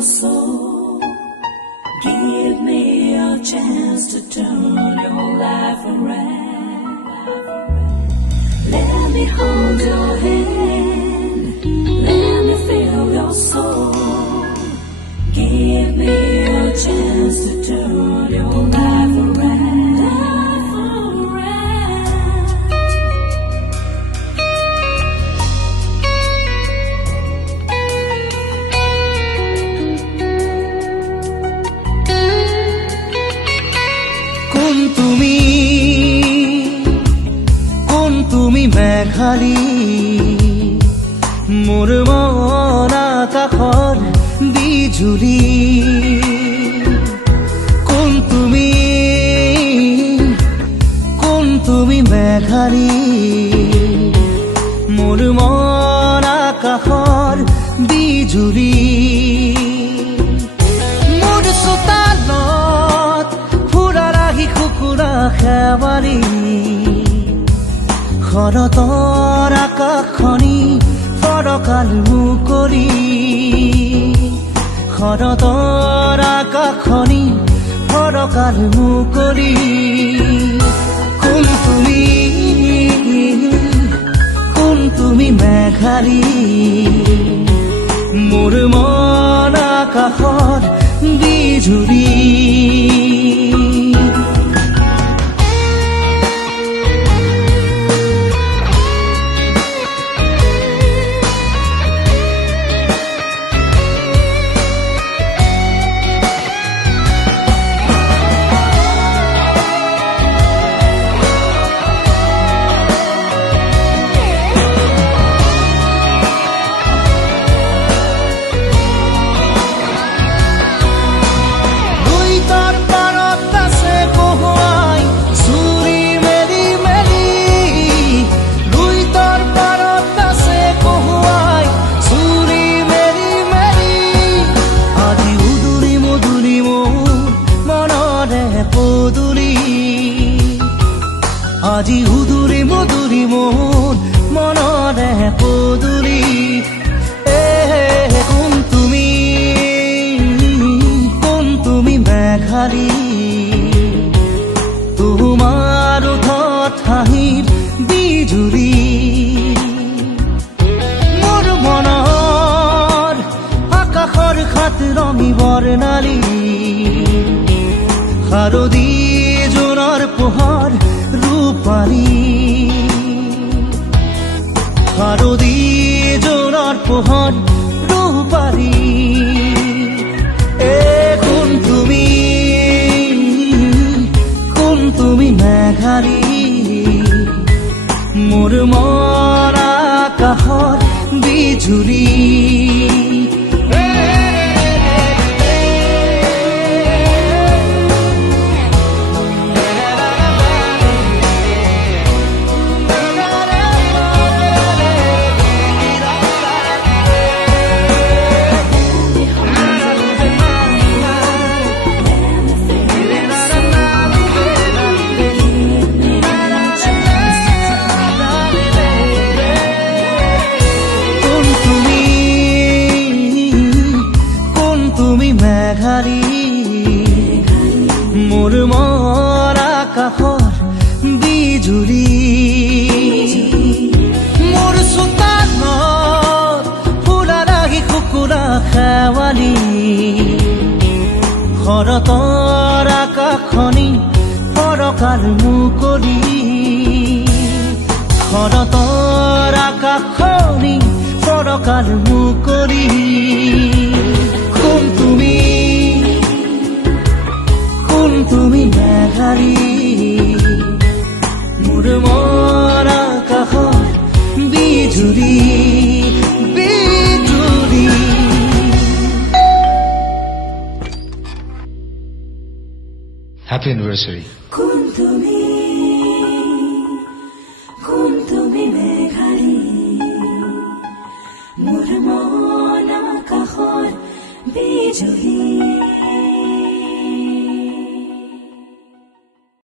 your soul. Give me a chance to turn your life around. Let me hold your hand. Let me feel your soul. Give me a chance to turn your life around. তুমি মেঘালী মোৰ মন আকাশৰ বিজুলী কোন তুমি মেঘালী মোৰ মন আকাশৰ বিজুলী মোৰ চোতালত ফুৰা ৰাখি কুকুৰা খেৱালী শৰতৰ আকাশখনি ফৰকাল মুকলি শৰতৰ আকাশখনি ফৰকাল মুকলি কোন তুমি মেঘালী মোৰ মন আকাশৰ বিজুলী আজি উদুৰি মধুৰি মোৰ মনৰে পদুলি কোন তুমি মেঘালী তোমাৰ ওঠত হাঁহিৰ বিজুলী মোৰ মনৰ আকাশৰ খাত ৰঙী বৰ্ণালী শাৰদী জোনৰ পোহৰ ৰূপালী শাৰদী জোনৰ পোহৰ ৰূপালী কোন তুমি মেঘালী মোৰ মন আকাশৰ বিজুলী মোৰ মন আকাশৰ বিজুলী মোৰ চোতালত ফুৰা ৰাখি কুকুৰা খেৱালী শৰতৰ আকাশখনি ফৰকাল মুকলি শৰতৰ আকাশখনি ফৰকাল মুকলি কোন তুমি মেঘালী মোৰ মন আকাশৰ বিজুলী হ্যাপি অ্যানিভাৰ্সাৰি কোন তুমি মেঘালী মোৰ মন আকাশৰ বিজুলী